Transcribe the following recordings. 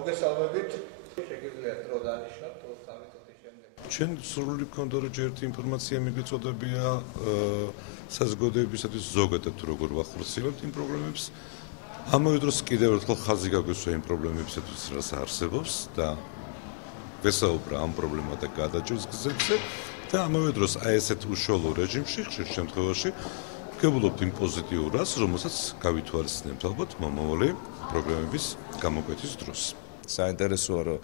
მოგესალმებით. შეგიძლიათ დრო დანიშნოთ 3 წუთის შემდეგ. ჩვენ სრული გქონდა რომ ერთი ინფორმაცია მიგეწოდებია საზოგადოებისათვის ზოგადად როგორ ვახორციელებთ იმ პრობლემებს. ამავე დროს კიდევ ერთხელ ხაზი გაგვესვა იმ პრობლემებისათვის რაც არსებობს და ვესაუბრა ამ პრობლემათა გადაჭრის გზებზე და ამავე დროს აი ესეთ უშუალო რეჟიმში ხშირ შემთხვევაში ვგებულობთ იმ პოზიტიურას, რომელსაც გავითვალისწინებთ ალბათ მომავალი პრობლემების გამოკვეთის დროს. საინტერესოა რომ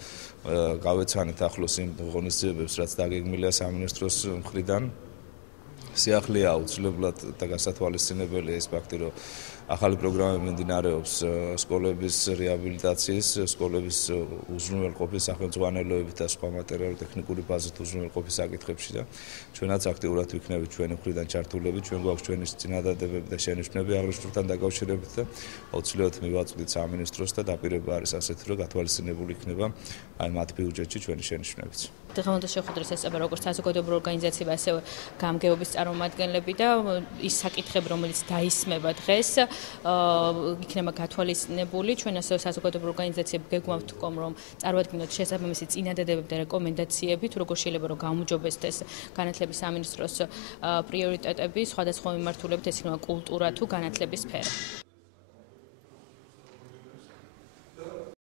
გავეცანით ახლოს იმ ღონისძიებებს, რაც დაგეგმილია სამინისტროს მხრიდან. სიახლეა აუცილებლად და გასათვალისწინებელია ეს ფაქტი, რომ ახალი პროგრამები მიმდინარეობს სკოლების რეაბილიტაციის, სკოლების უზრუნველყოფის, სახელმძღვანელოებით და სხვა მატერიალურ-ტექნიკური ბაზით უზრუნველყოფის საკითხებში და ჩვენაც აქტიურად ვიქნებით ჩვენი მხრიდან ჩართულები, ჩვენ გვაქვს ჩვენი წინადადებები და შენიშვნები აღნიშნულთან დაკავშირებით და აუცილებლად მივაწვდით სამინისტროს და დაპირება არის ასეთი, რომ გათვალისწინებული იქნება აი მათ ბიუჯეტში ჩვენი შენიშვნებიც. დღევანდელ შეხვედრას ესწრება როგორც საზოგადოებრივ ორგანიზაციები, ასევე გამგეობის წარმომადგენლები და ის საკითხები, რომელიც დაისმება დღეს, იქნება გათვალისწინებული. ჩვენ ასევე საზოგადოებრივ ორგანიზაციები გეგმავთ რომ წარვადგინოთ შესაბამისი წინადადებები და რეკომენდაციები, თუ როგორ შეიძლება რომ გაუმჯობესდეს განათლების სამინისტროს პრიორიტეტები, სხვადასხვა მიმართულებით, ეს იქნება კულტურა თუ განათლების სფერო.